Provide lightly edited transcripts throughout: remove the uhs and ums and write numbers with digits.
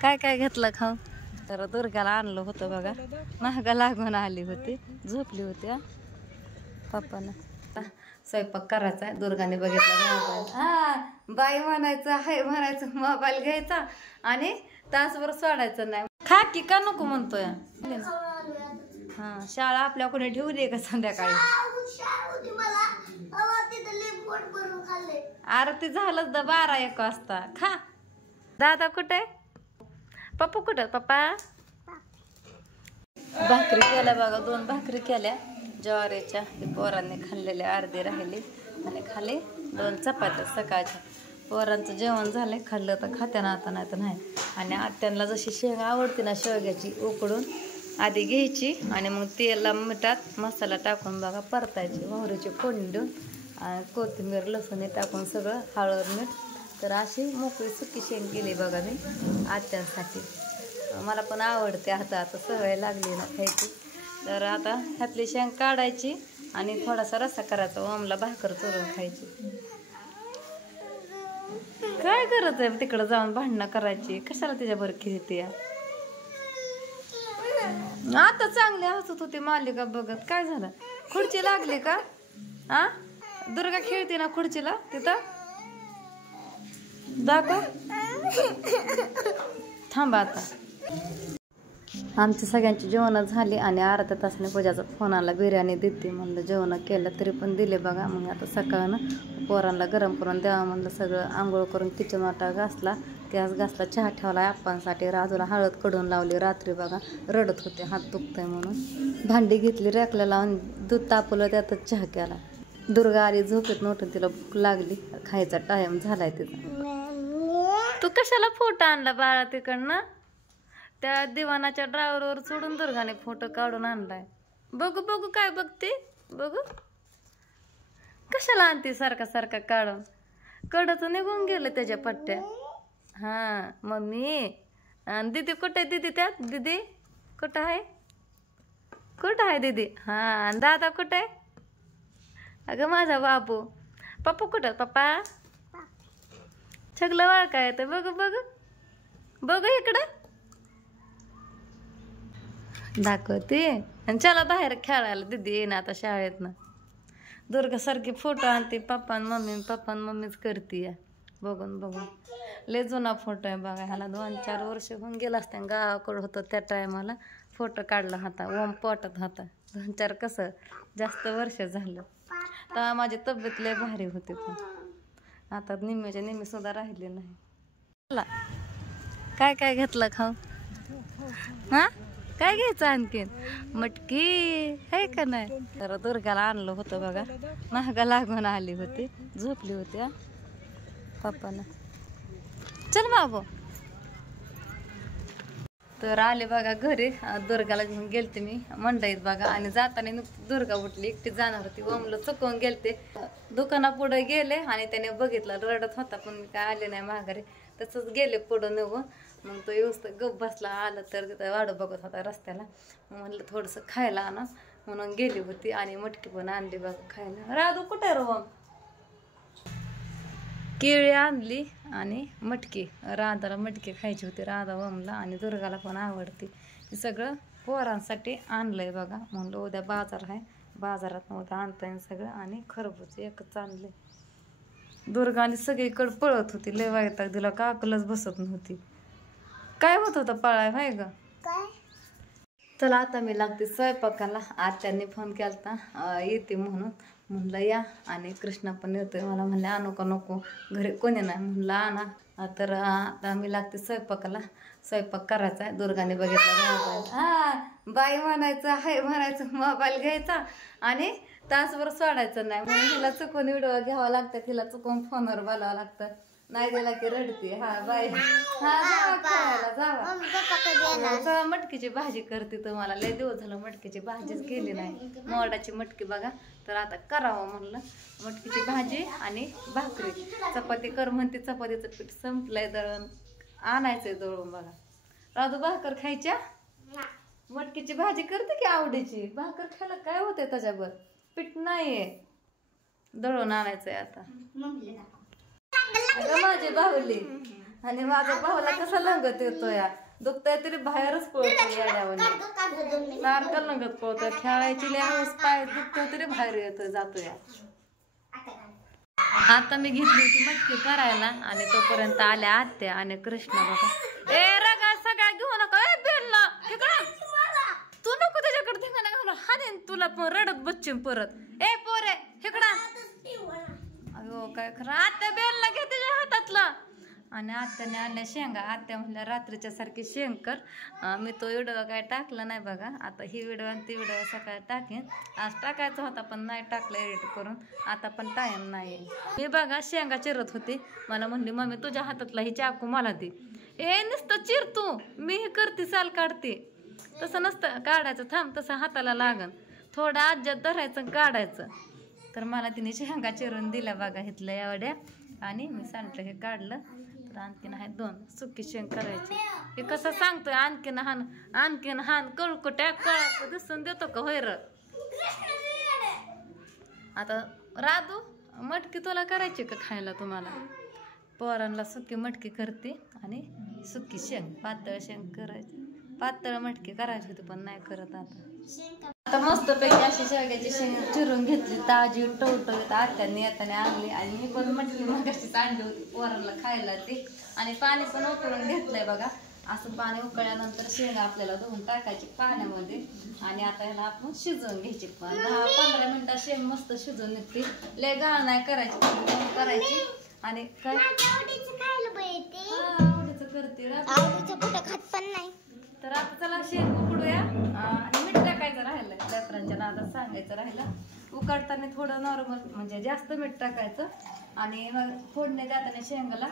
काय काय घेतलं खाऊ? तर दुर्गाला आणलं होतं बघा, महागा लागून आली होती, झोपली होती. पप्पानं स्वयंपाक करायचा आहे. दुर्गाने बघितला मोबाईल, बाई म्हणायचं, हाय म्हणायचं, मोबाईल घ्यायचा आणि तासभर सोडायचं नाही. खा की का नको म्हणतोय? हा, शाळा आपल्या कोणी ठेवली का संध्याकाळी? आरती झालं 12-1 वाजता. खा. दादा कुठे? पप्पू कुठं? पप्पा भाकरी केल्या बघा, 2 भाकरी केल्या ज्वारीच्या, पोरांनी खाल्लेल्या, अर्धी राहिली आणि खाली 2 चपात्या सकाळच्या. पोरांचं जेवण झालंय, खाल्लं तर खात्यानं, आता नाही तर नाही. आणि आत्यांना जशी शेंग आवडते ना शेवग्याची, उकडून आधी घ्यायची आणि मग तेला मिठात मसाला टाकून बघा परतायची, मोहरीची फोडणी देऊन आणि कोथिंबीर लसूण टाकून सगळं, हळद मीठ. तर अशी मोकळी सुकी शेंग केली बघा मी आत्यांसाठी. मला पण आवडते, आता सवय लागली ना खायची. तर आता ह्यातली शेंग काढायची आणि थोडासा रस्सा करायचा, ओमला भाकर चोरून खायची. काय करत आहे तिकडं जाऊन भांडणं करायची? कशाला तिच्याबरोबर खेळते? आता चांगली हसत होती मालिका बघत. काय झालं? खुर्ची लागली का? दुर्गा खेळते ना खुर्चीला तिथं, दाखव. थांबा आता. आमची सगळ्यांची जेवण झाली आणि अर्ध्या तासाने पूजाचा फोन आला, बिर्याणी देते म्हणलं. जेवण केलं तरी पण दिले बघा. मग आता सकाळनं पोरांना गरम करून द्यावं म्हणलं. सगळं आंघोळ करून किचन वाटा घासला, गॅस घासला, चहा ठेवला आप्पांसाठी. राजूला हळद कडून लावली रात्री बघा, रडत होते हात दुखतंय म्हणून. भांडी घेतली रॅकला लावून, दूध तापवलं, त्यातच चहा केला. दुर्गा आली झोपेत नव्हतं, तिला भूक लागली, खायचा टाइम झालाय तिचा. तू कशाला फोटो आणला बाळा तिकडनं? त्या दिवाणाच्या ड्रायव्हरवर सोडून दुर्गाने फोटो काढून आणलाय. बघू बघू काय बघते, बघू. कशाला आणते सारखा सारखा काढून? कडच निघून गेलं त्याच्या पट्ट्या. हा मम्मी. दीदी कुठे? दीदी त्यात, दीदी कुठं आहे? कुठं आहे दीदी? हा, दादा कुठे? अगं माझा बाबू. पप्पू कुठं? पप्पा छगलं वाळ काय येतं? बघू बघू बघू इकडं दाखवते. आणि चला बाहेर खेळायला, दीदी येईन आता शाळेतनं. दुर्गा सारखी फोटो आणते, पप्पा आणि मम्मीच करते या बघून बघून. लय जुना फोटो आहे बघा. ह्याला 2-4 वर्ष होऊन गेला असत्या. गावाकडं होतं त्या टायमाला फोटो काढला होता, ओम पोटात होता. 2-4 कसं जास्त वर्ष झालं. तेव्हा माझी तब्येत लय भारी होती, पण आता निम्म्याच्या निम्मी सुद्धा राहिली नाही. काय काय घेतलं खाऊ? हा, काय घ्यायचं आणखीन? मटकी आहे का नाही? तर दुर्गाला आणलं होतं बघा, महागा लागून आली होती, झोपली होती. पप्पानं चल बाबू. तर आले बघा घरी. दुर्गाला घेऊन गेलते मी मंडईत बघा, आणि जाताना दुर्गा उठली, एकटी जाणार होती. ओमला चुकवून गेलते, दुकानापुढे गेले आणि त्याने बघितलं, रडत होता, पण मी काय आले नाही माघारी. तसंच गेले पुढं निघून. मग तो व्यवस्थ गप बसला, आलं तर तिथं वाढ बघत होता रस्त्याला. मग म्हणलं थोडंसं खायला आणा म्हणून गेली होती, आणि मटकी पण आणली बघा खायला. राधू कुठे रो? केळी आणली आणि मटकी. राधाला मटकी खायची होती, राधा ओमला, आणि दुर्गाला पण आवडते. हे सगळं पोरांसाठी आणलंय बघा. म्हणलं उद्या बाजार आहे, बाजारात उद्या आणताय सगळं. आणि खरबूज एकच आणले. दुर्गाने सगळीकडे पळत होती, लय वैताग दिला, काकलच बसत नव्हती. काय होत होतं पळाय, व्हाय ग? चला आता मी लागते स्वयंपाकाला. आत्यांनी फोन केलता येते म्हणून, म्हणलं या. आणि कृष्णा पण येतोय, मला म्हणले आणू का नको, घरी कोणी नाही, म्हणलं आणा. तर आता मी लागते स्वयंपाकाला. स्वयंपाक करायचा आहे. दुर्गाने बघितला मोबाईल, बाई म्हणायचं, हाय म्हणायचं, मोबाईल घ्यायचा आणि तासभर सोडायचं नाही. म्हणून तिला चुकून व्हिडिओ घ्यावा लागतं, तिला चुकून फोनवर बोलावं लागतं. नाही दिला की रडते. हा बाई, हा जावा. मटकीची भाजी करते तुम्हाला. लय दिवस झालं मटकीची भाजीच केली नाही, मोडाची मटकी बघा. तर आता करावं म्हणलं मटकीची भाजी आणि भाकरी. चपाती कर म्हणते, चपातीचं पीठ संपलंय, दळण आणायचंय दळून बघा. राधू भाकर खायच्या? मटकीची भाजी करते की आवडीची. भाकर खायला काय होते त्याच्यावर? पीठ नाहीये, दळून आणायचंय आता. माझी बाहुली आणि माझा भाऊला कसा लंगत येतो या दुखतंय तरी बाहेरच पळतो येड्यावानी सारखं लंगत पळतो खेळायची लय पाय दुखतोय तरी बाहेर येतो जातो या आता मी घेतली होती मटकी करायला आणि तोपर्यंत आल्या आत्या आणि कृष्णा बघा ए रगा सगळ्या घेऊ नका ए बेलला तू नको त्याच्याकडे ठिकाणा घालू हाणीन तुला पण रडत बच्चीन परत ए पोरे हिकडा अयो काय खरं आत्या बेलला घे त्याच्या हातातलं आणि आत्याने आणल्या शेंगा आत्या म्हणल्या रात्रीच्या सारखी शेंग कर मी तो व्हिडिओ काय टाकला नाही बघा आता ही व्हिडिओ आणि ती व्हिडिओ सकाळी टाकेन आज टाकायचा होता पण नाही टाकलं एडिट करून आता पण टाइम नाही मी बघा शेंगा चिरत होती मला म्हणली मम्मी तुझ्या हातातला ही चाकू मला दे ए नुसतं चिर तू मी हे करते साल काढते तसं नसतं काढायचं थांब तसं हाताला लागन थोडं आज्यात धरायचं काढायचं तर मला तिने शेंगा चिरून दिल्या बघा इथलं एवढ्या आणि मी सांगितलं हे काढलं तर आणखीन आहे 2 सुकी शेंग करायची हे कसं सांगतोय आणखीन हान कळकुट्या कळक दिसून देतो का होय र आता राधू मटकी तुला करायची का खायला तुम्हाला पोरांना सुकी मटकी करते आणि सुकी शेंग पातळ शेंग करायची पातळ मटकी करायची होती पण नाही करत आता मस्तपैकी अशी शेवग्याची शेंग चिरून घेतली ताजी टवटवीत आत्याने येताना आणली आणि मी पण मटकी मगाशीच आणली होती पोरांना खायला ती आणि पाणी पण उकळून घेतलंय बघा असं पाणी उकळल्यानंतर शेंगा आपल्याला धुवून टाकायची पाण्यामध्ये आणि आता ह्याला आपण शिजवून घ्यायची पण 10-15 मिनिटात शेंग मस्त शिजवून निघते लय गाळ नाही करायची आणि काय आवडीचं करते खात पण नाही तर आता चला शेंग उकडूया आणि मीठ टाकायचं राहिलं लेकरांच्या नादात सांगायचं राहिलं उकडताना थोडं नॉर्मल म्हणजे जास्त मीठ टाकायचं आणि मग फोडणे जाताना शेंगाला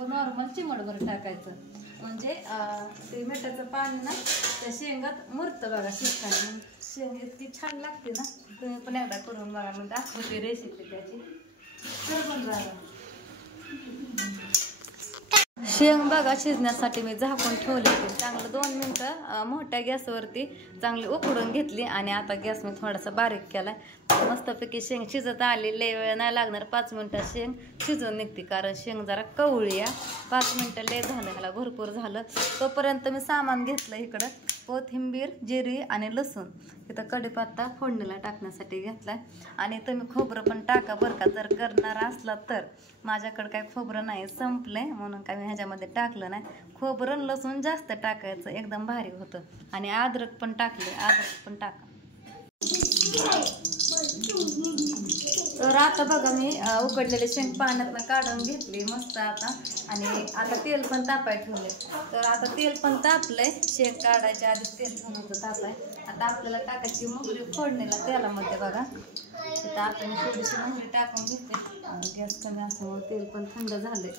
नॉर्मल चिमटभर टाकायचं म्हणजे ते मिठाचं पाणी ना त्या शेंगात मुरतं बघा शिजताना शेंग इतकी छान लागते ना तुम्ही पण एकदा करून बघा मी दाखवते रेसिपी त्याची तर पण बघा शेंग बघा शिजण्यासाठी मी झाकून ठेवली होती चांगलं 2 मिनिटं मोठ्या गॅसवरती चांगली उकडून घेतली आणि आता गॅस मी थोडासा बारीक केलाय मस्तपैकी शेंग शिजत आली लय वेळ नाही लागणार 5 मिनिटात शेंग शिजून निघते कारण शेंग जरा कवळी या 5 मिनिटं लय झालं ह्याला भरपूर झालं तोपर्यंत मी सामान घेतलं इकडं कोथिंबीर जिरी आणि लसूण इथं कढीपत्ता फोडणीला टाकण्यासाठी घेतलाय आणि तुम्ही खोबरं पण टाका बरं का जर करणार असला तर माझ्याकडे काय खोबरं नाही संपलंय म्हणून काय मी ह्याच्यामध्ये टाकलं नाही खोबरं लसूण जास्त टाकायचं एकदम भारी होतं आणि अद्रक पण टाकले अद्रक पण टाका तर आता बघा मी उकडलेले शेंग पाण्यातनं काढून घेतली मस्त आता आणि आता तेल पण तापाय ठेवले तर आता तेल पण तापलंय शेंग काढायच्या आधी तेल पण होतं तापाय आता आपल्याला टाकायची मोहरी फोडणीला तेलामध्ये बघा तर आता मी थोडीशी मोहरी टाकून घेते आणि गॅस कमी असल्यामुळे तेल पण थंड झाले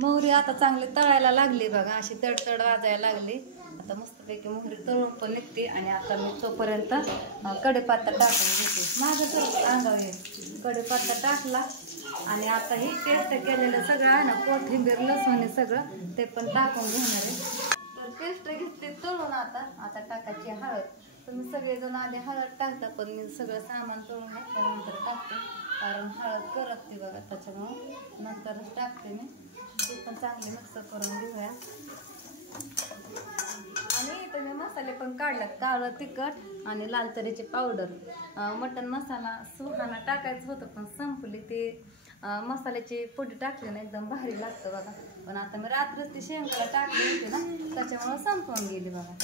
मोहरी आता चांगली तळायला लागली बघा अशी तडतड वाजायला लागली आता मस्तपैकी मोहरी तळून पण निघते आणि आता मी तोपर्यंत कढीपत्ता टाकून घेते माझं तर अंगावर येईल कढीपत्ता टाकला आणि आता हे पेस्ट केलेलं सगळं आहे ना कोथिंबीर लसूण सगळं ते पण टाकून घेणार आहे तर पेस्ट घेतली तळून आता टाकायची हळद तुम्ही सगळेजण आधी हळद टाकता पण मी सगळं सामान तळून घातल्यानंतर टाकते कारण हळद करपते बघा त्याच्यामुळं नंतरच टाकते मी ते पण चांगले मिक्स करून घेऊया आणि इथं मी मसाले पण काढलेत काळं तिखट आणि लाल तरीची पावडर मटन मसाला सुहाना टाकायचं होतं पण संपली ते मसाल्याची पुडी टाकली ना एकदम भारी लागतं बघा पण आता मी रात्रच ती शेंगाला टाकली होती ना त्याच्यामुळे संपवून गेली बघा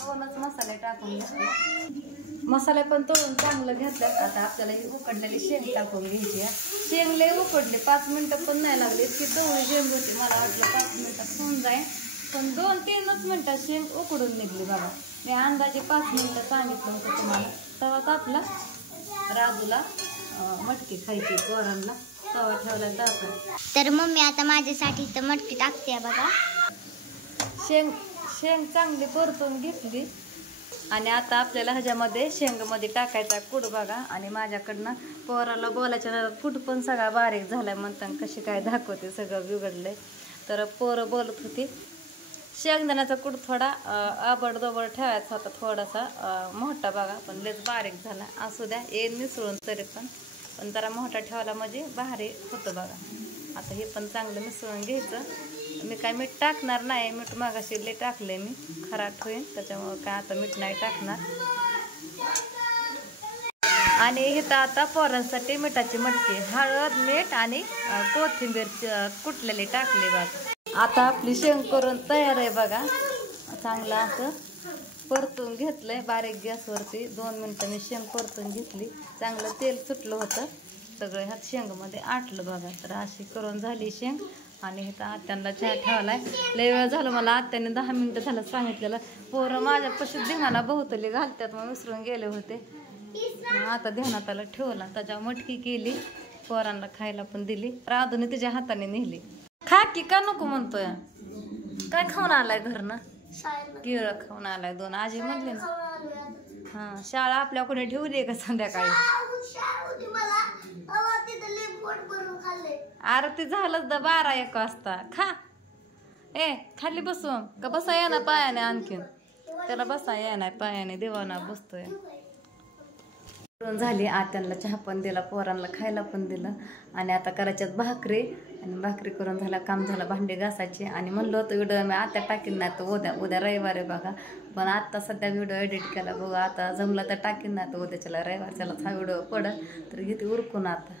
2च मसाले टाकून घेतले मसाले पण तळून चांगलं घेतल्यात आता आपल्याला ही उकडलेली शेंग टाकून घ्यायची शेंग लय उकडले 5 मिनिटं पण नाही लागली इतकी तळून शेंग होती मला वाटलं 5 मिनिटात होऊन जाईल पण 2-3च मिनिटात शेंग उकडून निघली बघा मी अंदाजे 5 मिनिटं सांगितलं होतं तुम्हाला तेव्हा आपला राजूला मटकी खायची पोरांना तवा ठेवला जातो तर मम्मी आता माझ्यासाठी तर मटकी टाकते बघा शेंग चांगली परतून घेतली आणि आता आपल्याला ह्याच्यामध्ये शेंगमध्ये टाकायचा कूड बघा आणि माझ्याकडनं पोराला बोलायच्या नादात फूट पण सगळा बारीक झालाय म्हणताना कशी काय दाखवते सगळं बिघडलंय तर पोरं बोलत होती शेंगदाण्याचा कूड थोडा आबडदोबड ठेवायचा होता थोडासा मोठा बघा पण लयच बारीक झाला असू द्या येईल मिसळून तरी पण जरा मोठा ठेवला म्हणजे भारी होतं बघा आता हे पण चांगलं मिसळून घ्यायचं मी काय मीठ टाकणार नाही, मीठ मागाशी लय टाकले मी, खराट होईल त्याच्यामुळं काय आता मीठ नाही टाकणार. आणि इथं आता पोरांसाठी मिठाची मटकी, हळद, मीठ आणि कोथिंबीर कुटलेली टाकली बघा. आता आपली शेंग करून तयार आहे बघा. चांगलं असं परतून घेतलंय बारीक गॅसवरती. 2 मिनिटं मी शेंग परतून घेतली. चांगलं तेल सुटलं होतं, सगळं ह्यात शेंगमध्ये आटलं बघा. तर अशी करून झाली शेंग. आणि इथं आत्यांना चहा ठेवलाय. लय वेळ झालं मला आत्याने 10 मिनिटं झालं सांगितलेलं. पोरं माझ्या पशी धिंगाणा बहुतली घालतात, मग विसरून गेले होते. आता ध्यानात आलं ठेवला, त्याच्यावर मटकी केली, पोरांना खायला पण दिली. राधूने तिच्या हाताने नेली. खा की का नको म्हणतोय? काय खाऊन आलाय घरनं? केळं खाऊन आलाय 2. आजी म्हणले ना. हा, शाळा आपल्या कोणी ठेवली का संध्याकाळी? आरती झालं 12-1 वाजता. खा. ए खाली बसू का? बसा या ना पायाने, आणखीन त्याला बसा या नाही पायाने, देवाना बसतोय. झाली, आत्यांना चहा पण दिला, पोरांना खायला पण दिलं. आणि आता करायच्यात भाकरी. आणि भाकरी करून झाला, काम झालं, भांडी घासायची. आणि म्हणलं होतं व्हिडिओ मी आता टाकीन नाही तर उद्या रविवार आहे बघा. पण आता सध्या व्हिडिओ एडिट केला बघा. आता जमलं तर टाकीन नाही तर उद्याच्याला रविवारच्याला हा व्हिडिओ पडल तर घेते उरकून आता.